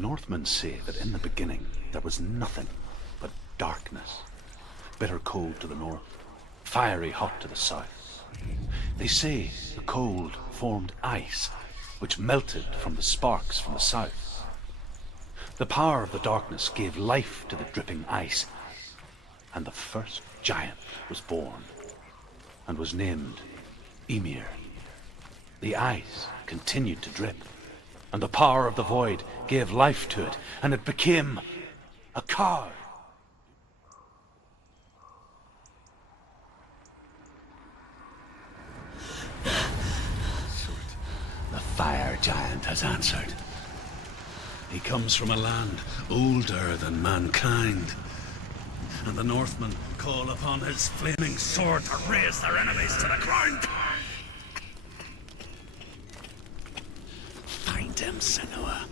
The Northmen say that in the beginning there was nothing but darkness. Bitter cold to the north, fiery hot to the south. They say the cold formed ice, which melted from the sparks from the south. The power of the darkness gave life to the dripping ice, and the first giant was born, and was named Ymir. The ice continued to drip, and the power of the void gave life to it, and it became a cow. The fire giant has answered. He comes from a land older than mankind, and the Northmen call upon his flaming sword to raze their enemies to the ground. Find him, Senua.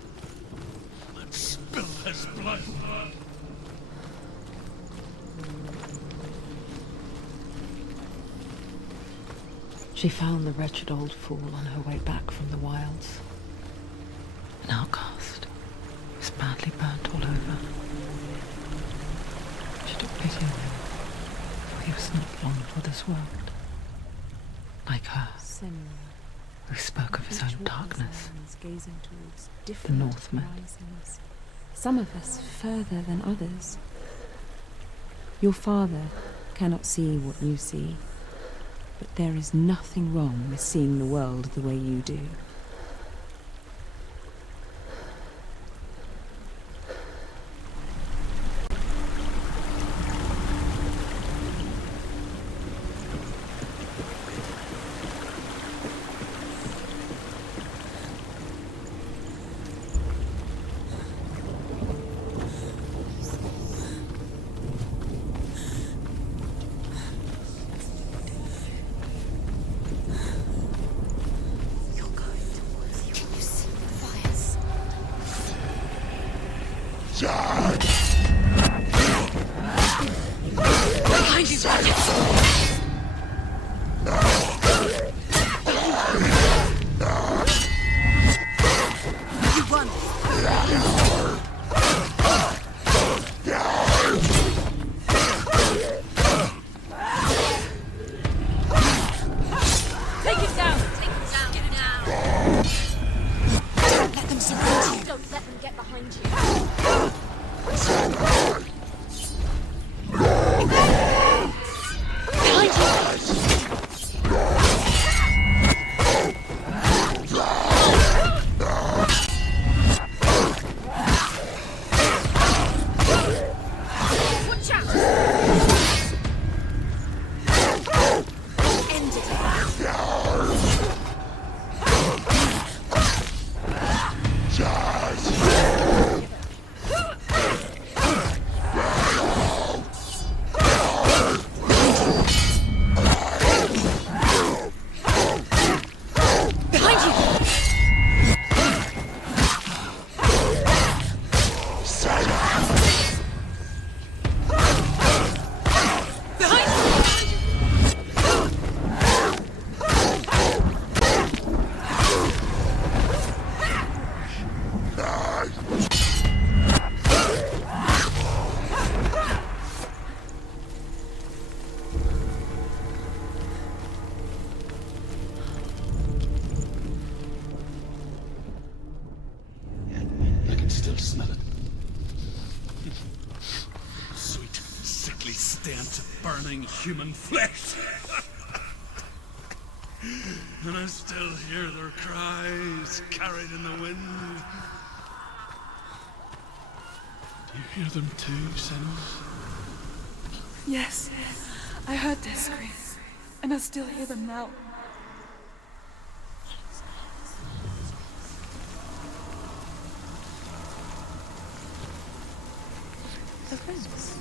Let's spill his blood. She found the wretched old fool on her way back from the wilds. An outcast. He was badly burnt all over. She took pity on him, for he was not long for this world. Like her, who spoke of his own darkness. The Northmen. Some of us further than others. Your father cannot see what you see. But there is nothing wrong with seeing the world the way you do. Behind you, Take him down! Take him down! Get him down! Don't let them surround you! Don't let them get behind you! Still smell it. Sweet, sickly stench of burning human flesh. And I still hear their cries carried in the wind. Do you hear them too, Senua? Yes, I heard their screams, and I still hear them now. The friends.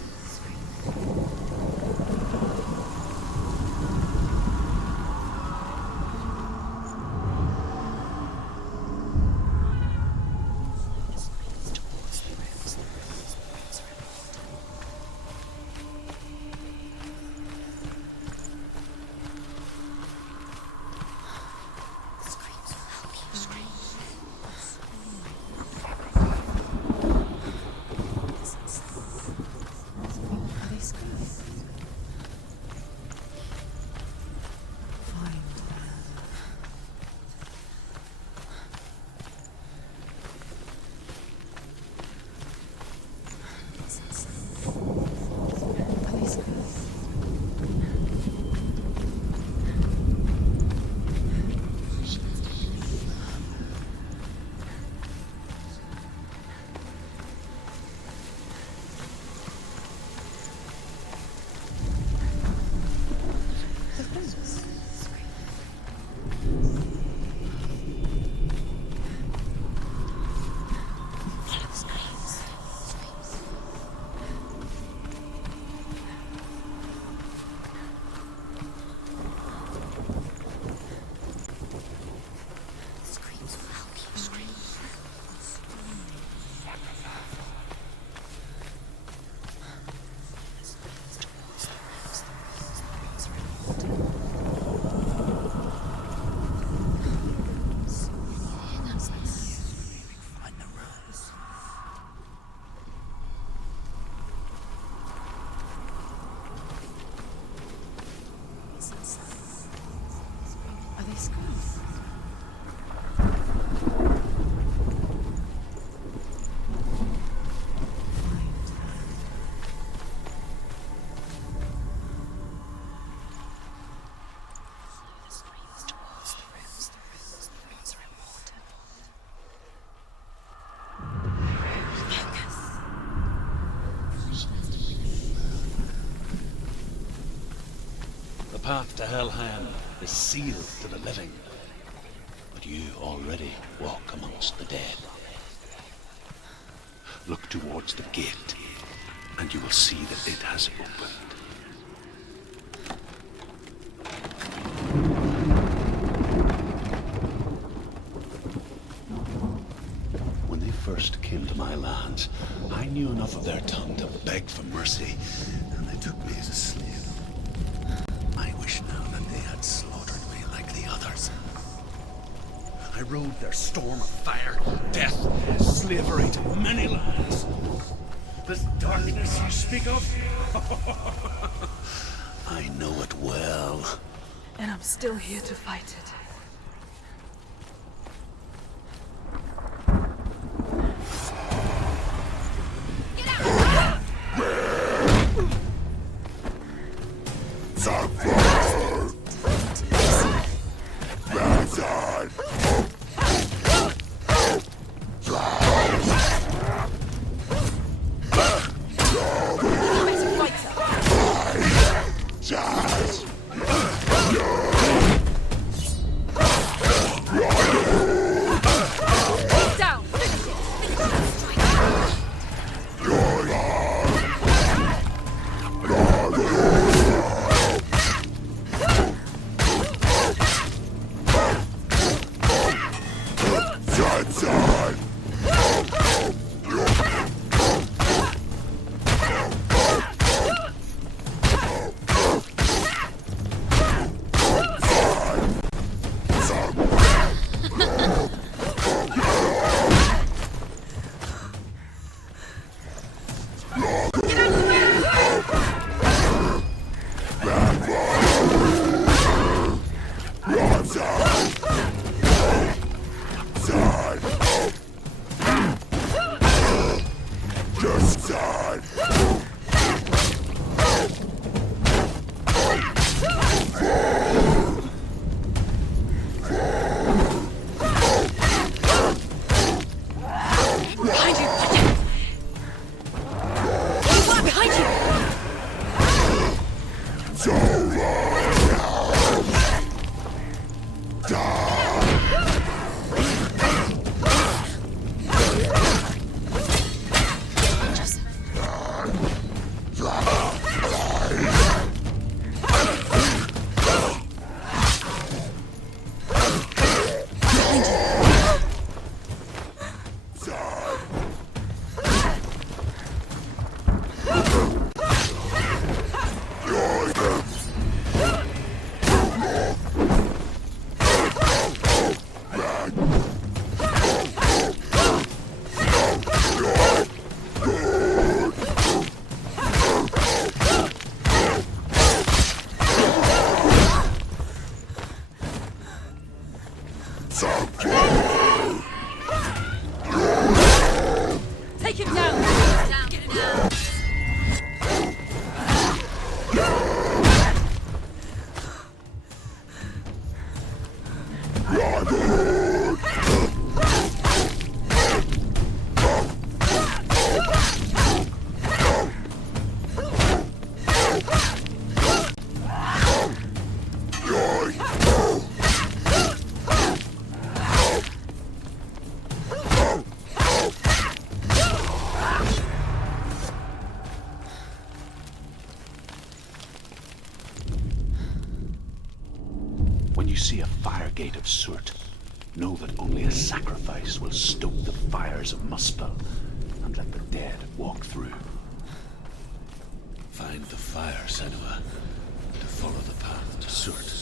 path to Helheim is sealed to the living. But you already walk amongst the dead. Look towards the gate, and you will see that it has opened. When they first came to my lands, I knew enough of their tongue to beg for mercy, and they took me as a slave. I wish now that they had slaughtered me like the others. I rode their storm of fire, death, and slavery to many lands. This darkness you speak of? I know it well. And I'm still here to fight it. When you see a fire gate of Surtr, know that only a sacrifice will stoke the fires of Muspel and let the dead walk through. Find the fire, Senua, to follow the path to Surtr.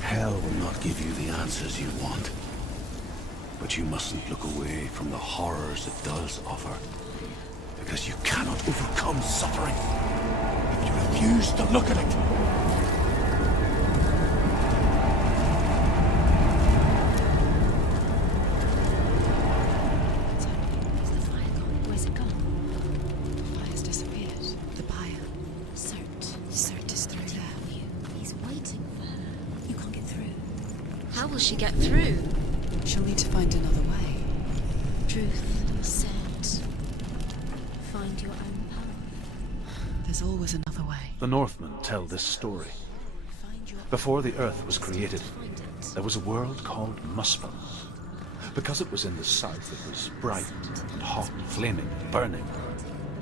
Hell will not give you the answers you want. But you mustn't look away from the horrors it does offer. Because you cannot overcome suffering if you refuse to look at it. Where's the fire gone? Where's it gone? The fire's disappeared. The pyre. Surtr is through there. He's waiting for her. You can't get through. How will she get through? She'll need to find another way. Truth said, find your own path. There's always another way. The Northmen tell this story. Before the Earth was created, there was a world called Muspel. Because it was in the south, it was bright and hot, flaming, burning.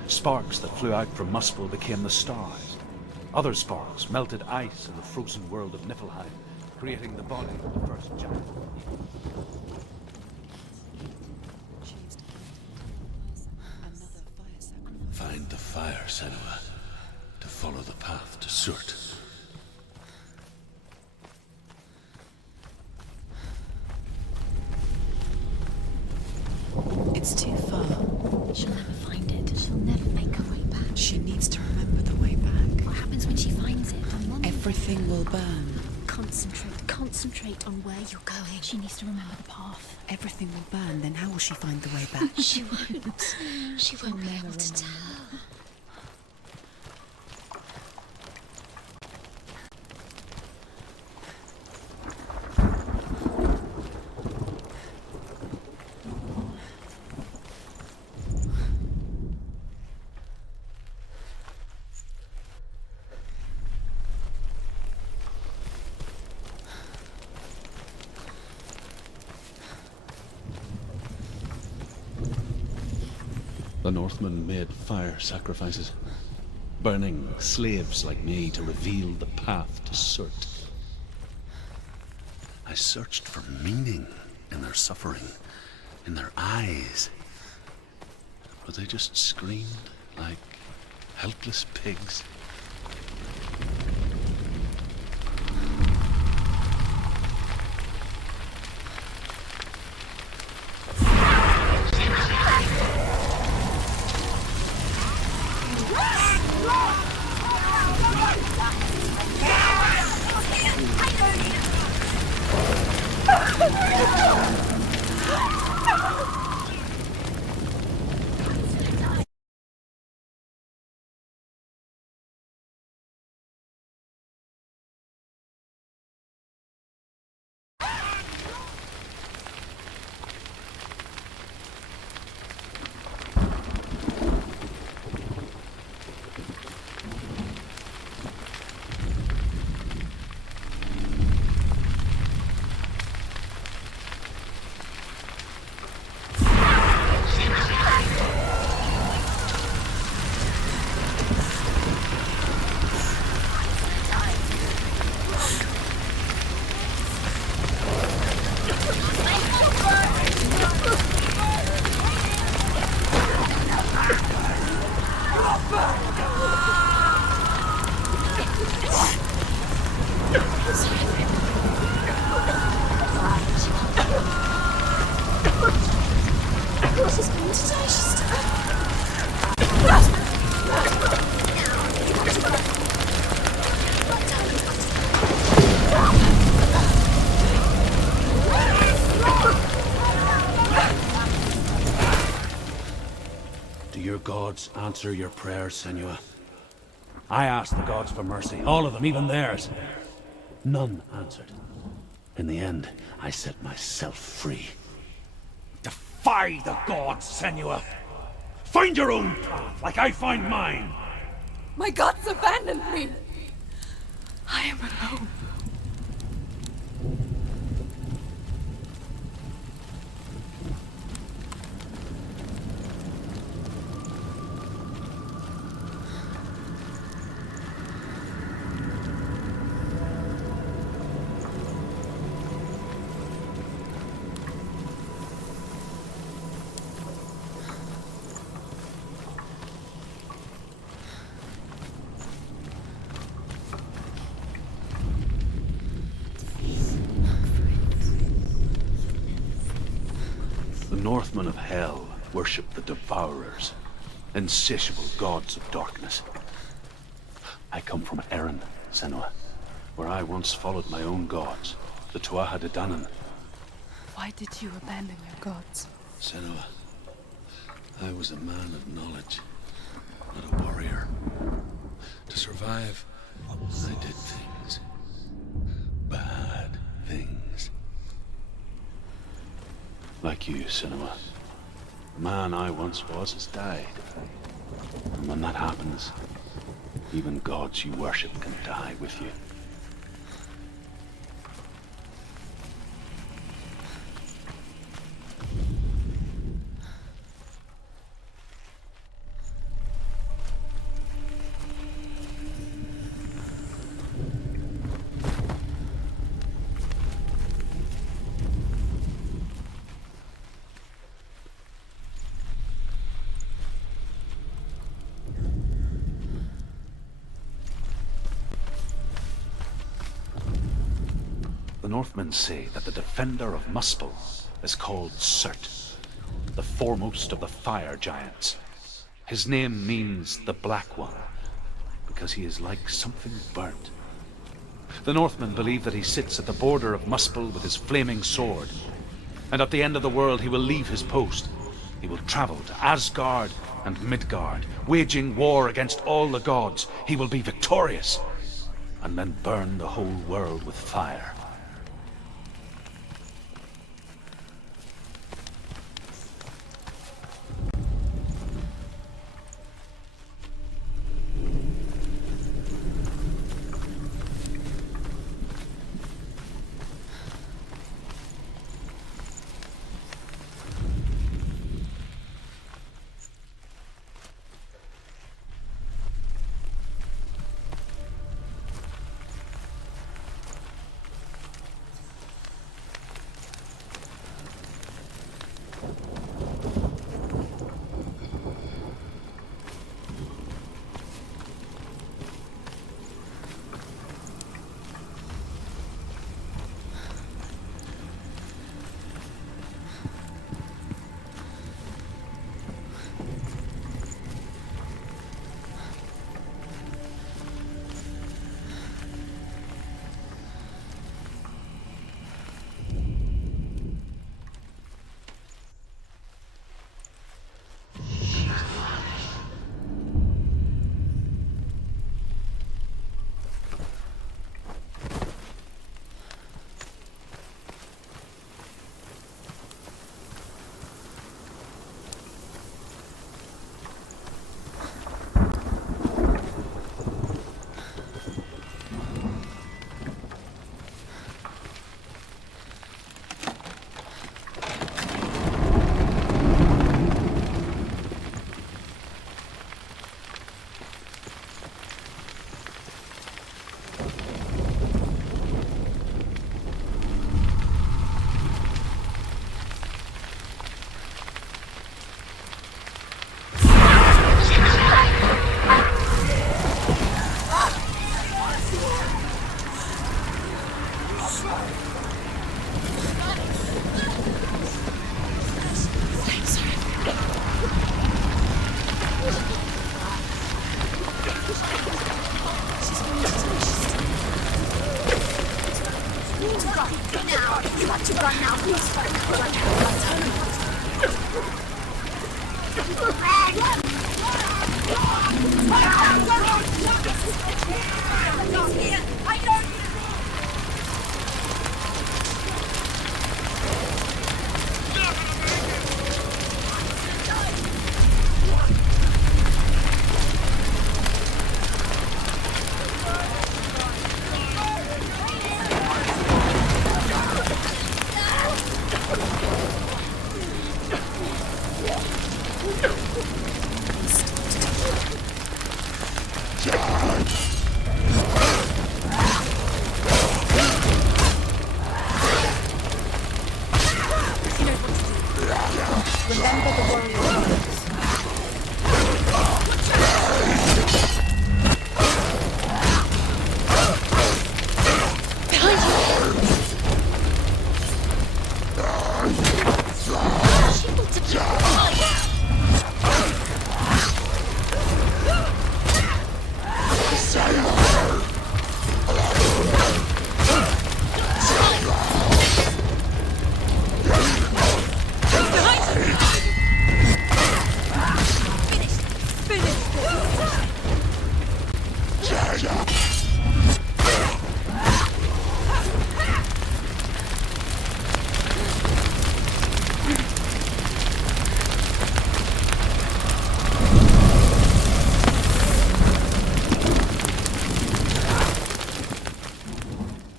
Sparks that flew out from Muspel became the stars. Other sparks melted ice in the frozen world of Niflheim, creating the body of the first giant. Find the fire, Senua, to follow the path to Surtr. It's too far. She'll never find it. She'll never make her way back. She needs to remember the way back. What happens when she finds it? Everything will burn. Concentrate on where you're going. She needs to remember the path. Everything will burn, then how will she find the way back? She won't. She won't be able to tell. The Northmen made fire sacrifices, burning slaves like me to reveal the path to Surtr. I searched for meaning in their suffering, in their eyes. But they just screamed like helpless pigs. Do your gods answer your prayers, Senua? I asked the gods for mercy, all of them, even theirs. None answered. In the end, I set myself free. Defy the gods, Senua! Find your own path, like I find mine! My gods abandoned me. I am alone. The Northmen of Hell worship the Devourers, insatiable gods of darkness. I come from Erin, Senua, where I once followed my own gods, the Tuatha De Danann. Why did you abandon your gods? Senua, I was a man of knowledge, not a warrior. To survive, I did things. Bad things. Like you, Senua. The man I once was has died. And when that happens, even gods you worship can die with you. The Northmen say that the defender of Muspel is called Surtr, the foremost of the fire giants. His name means the Black One, because he is like something burnt. The Northmen believe that he sits at the border of Muspel with his flaming sword, and at the end of the world he will leave his post. He will travel to Asgard and Midgard, waging war against all the gods. He will be victorious, and then burn the whole world with fire.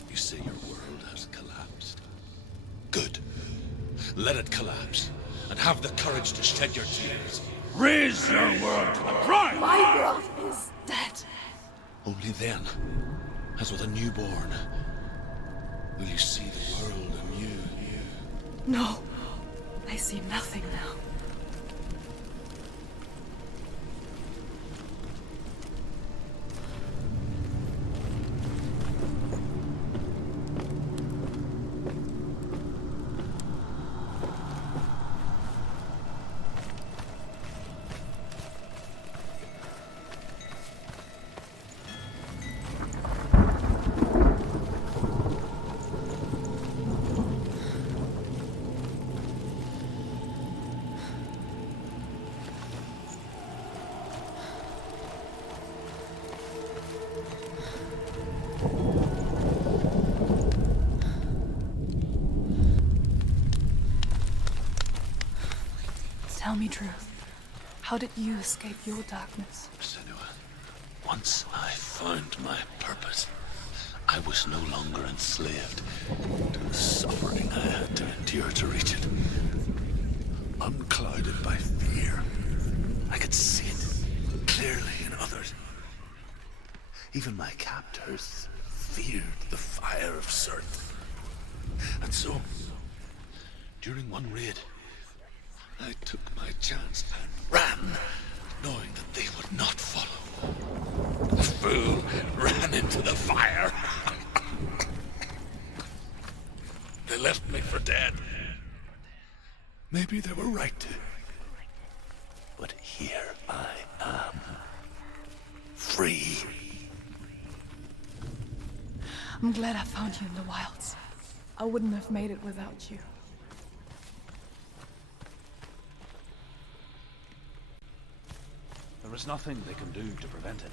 You say your world has collapsed. Good. Let it collapse, and have the courage to shed your tears. Raise your world to the prime! My world is dead. Only then, as with a newborn, will you see the world anew. No, I see nothing now. Tell me truth. How did you escape your darkness? Senua, once I found my purpose, I was no longer enslaved to the suffering I had to endure to reach it. Unclouded by fear, I could see it clearly in others. Even my captors feared the fire of Surtr. And so, during one raid, I took my chance and ran, knowing that they would not follow. The fool ran into the fire. They left me for dead. Maybe they were right to. But here I am. Free. I'm glad I found you in the wilds. I wouldn't have made it without you. There is nothing they can do to prevent it.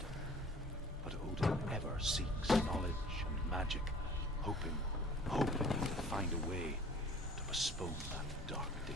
But Odin ever seeks knowledge and magic, hoping to find a way to postpone that dark day.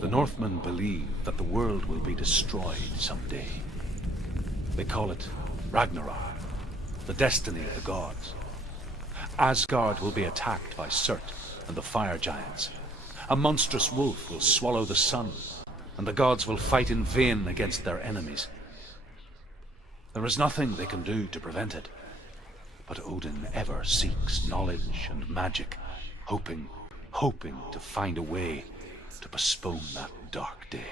The Northmen believe that the world will be destroyed someday. They call it Ragnarok, the destiny of the gods. Asgard will be attacked by Surtr and the fire giants. A monstrous wolf will swallow the sun, and the gods will fight in vain against their enemies. There is nothing they can do to prevent it, but Odin ever seeks knowledge and magic, hoping to find a way to postpone that dark day.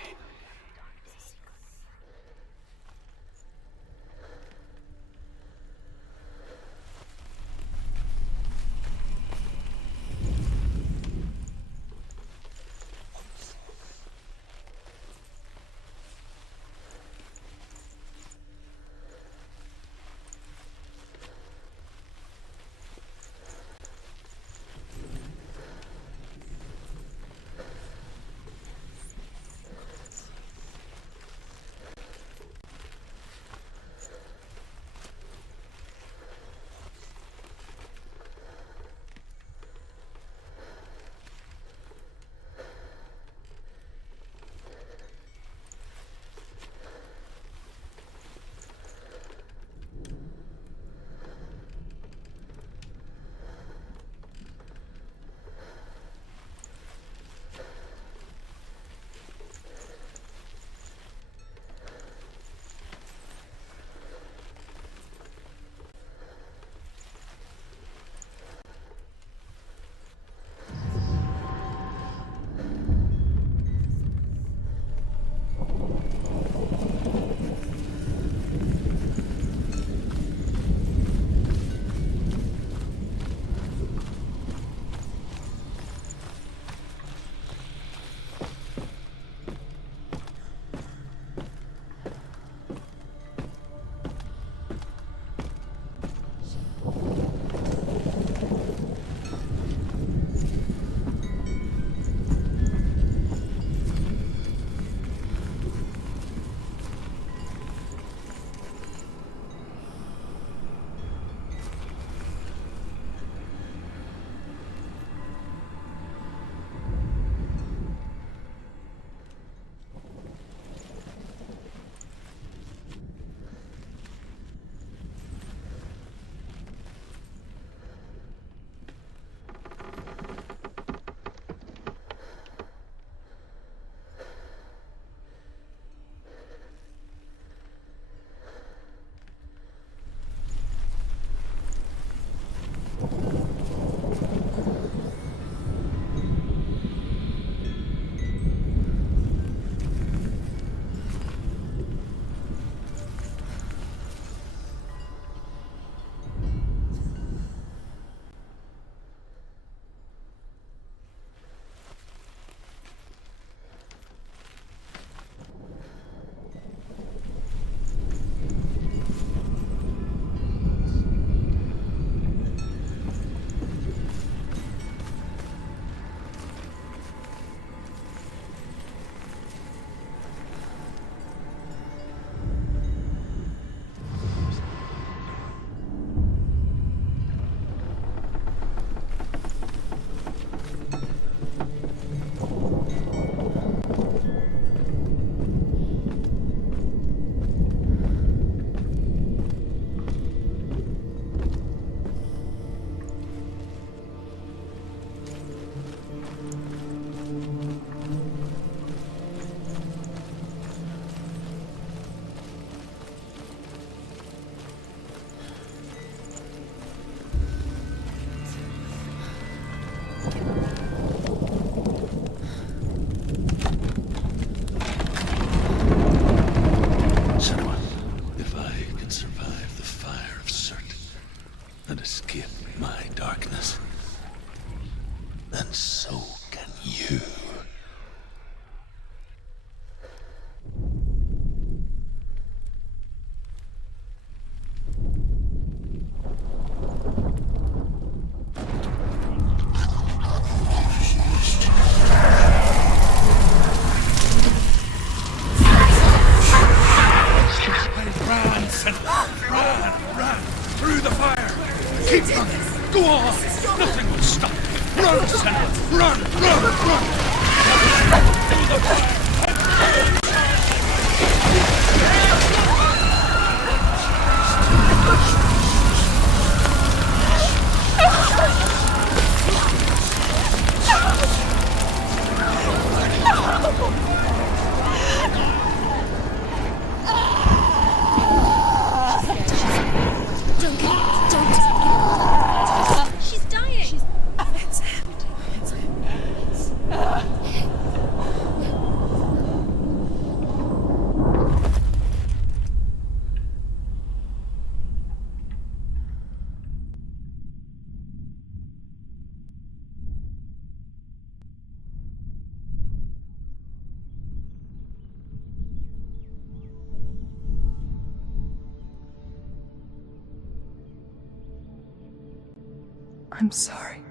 I'm sorry.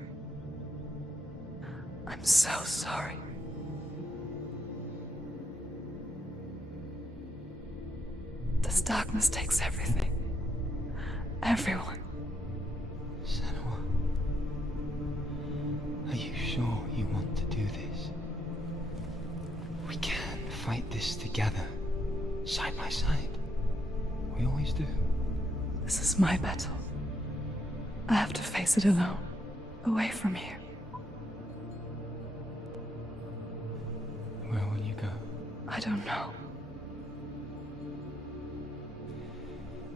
I'm so sorry. This darkness takes everything. Everyone. Senua, are you sure you want to do this? We can fight this together, side by side. We always do. This is my battle. I have to face it alone, away from you. Where will you go? I don't know.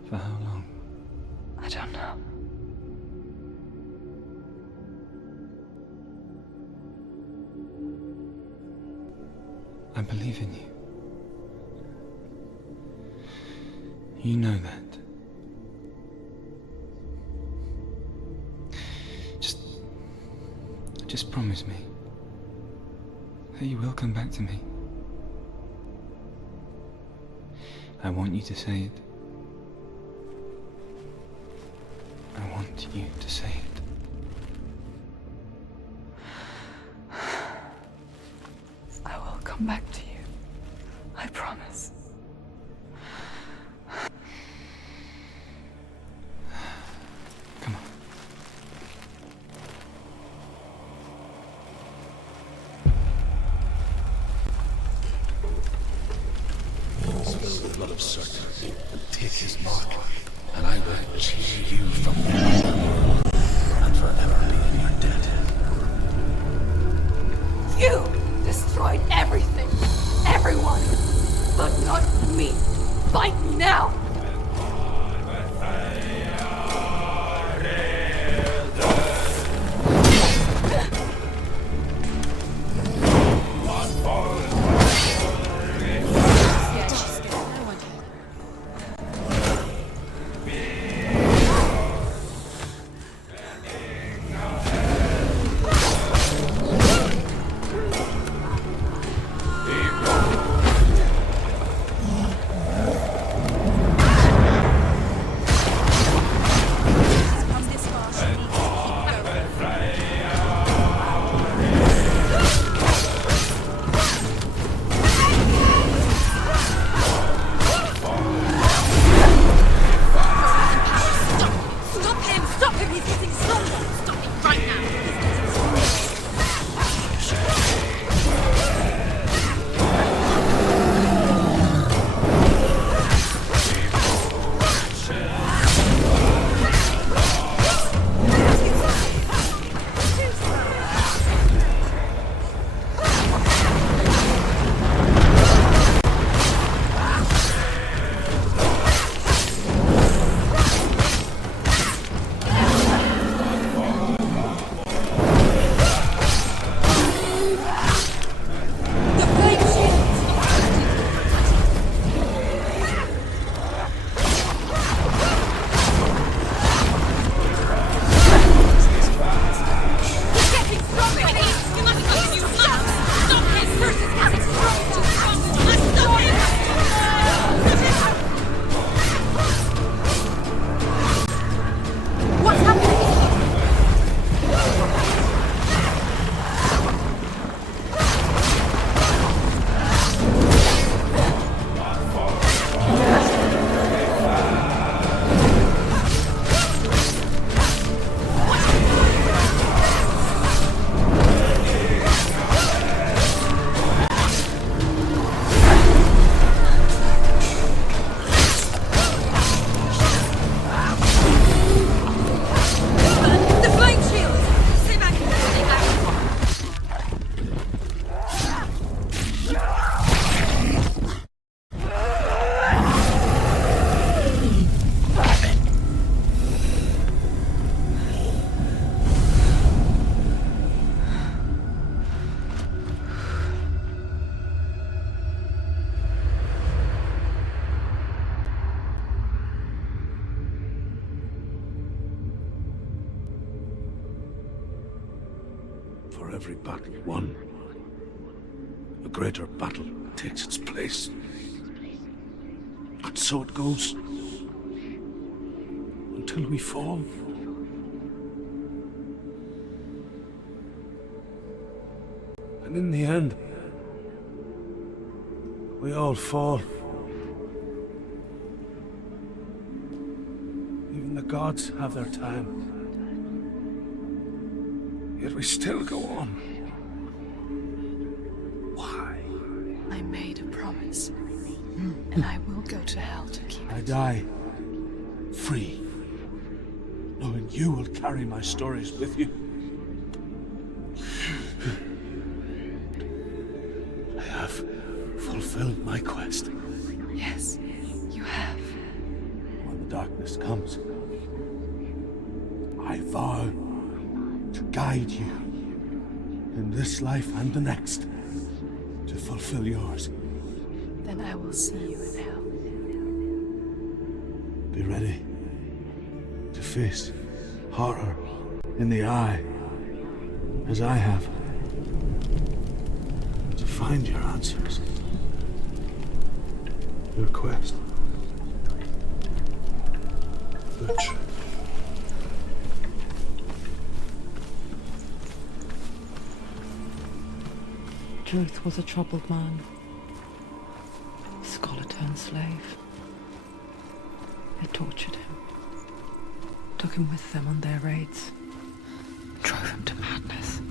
For how long? I don't know. I believe in you. You know that. Just promise me that you will come back to me. I want you to say it. I want you to say it. I will come back to you. I promise. Come on. Spill the blood of Surtr and take his mark, and I will cheer you from now and forever be in your debt. You destroyed everything, everyone, but not me. Fight me now. For every battle won, a greater battle takes its place. And so it goes. Until we fall. And in the end, we all fall. Even the gods have their time. Yet we still go on. Why? I made a promise, and I will go to hell to keep I it. die free, knowing you will carry my stories with you. I have fulfilled my quest. Yes, you have. When the darkness comes, I vow to guide you in this life and the next to fulfill yours. Then I will see you in hell. Be ready to face horror in the eye, as I have. To find your answers. Your quest. The truth. Truth was a troubled man. Scholar turned slave. They tortured him. Took him with them on their raids. Drove him to madness.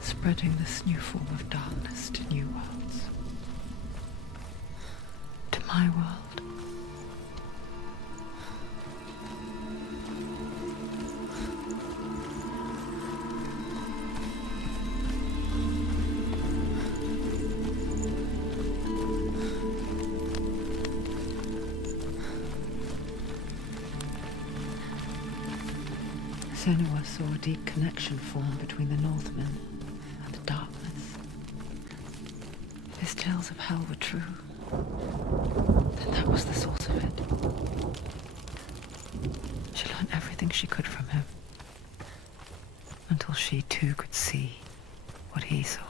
Spreading this new form of darkness to new worlds. To my world. Senua saw a deep connection form between the Northmen and the darkness. His tales of hell were true. Then that was the source of it. She learned everything she could from him. Until she too could see what he saw.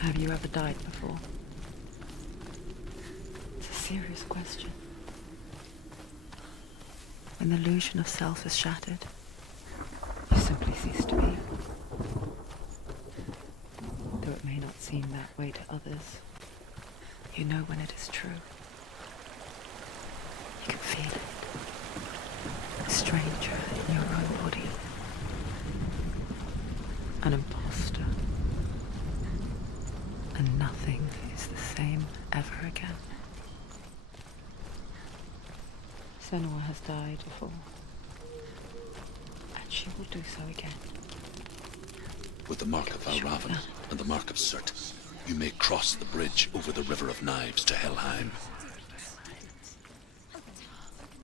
Have you ever died before? It's a serious question. When the illusion of self is shattered, you simply cease to be. Though it may not seem that way to others, you know when it is true. You can feel it. A stranger in your own body. An imposter. And nothing is the same ever again. Senua has died before. And she will do so again. With the mark of Valravan and the mark of Surtr, you may cross the bridge over the River of Knives to Helheim.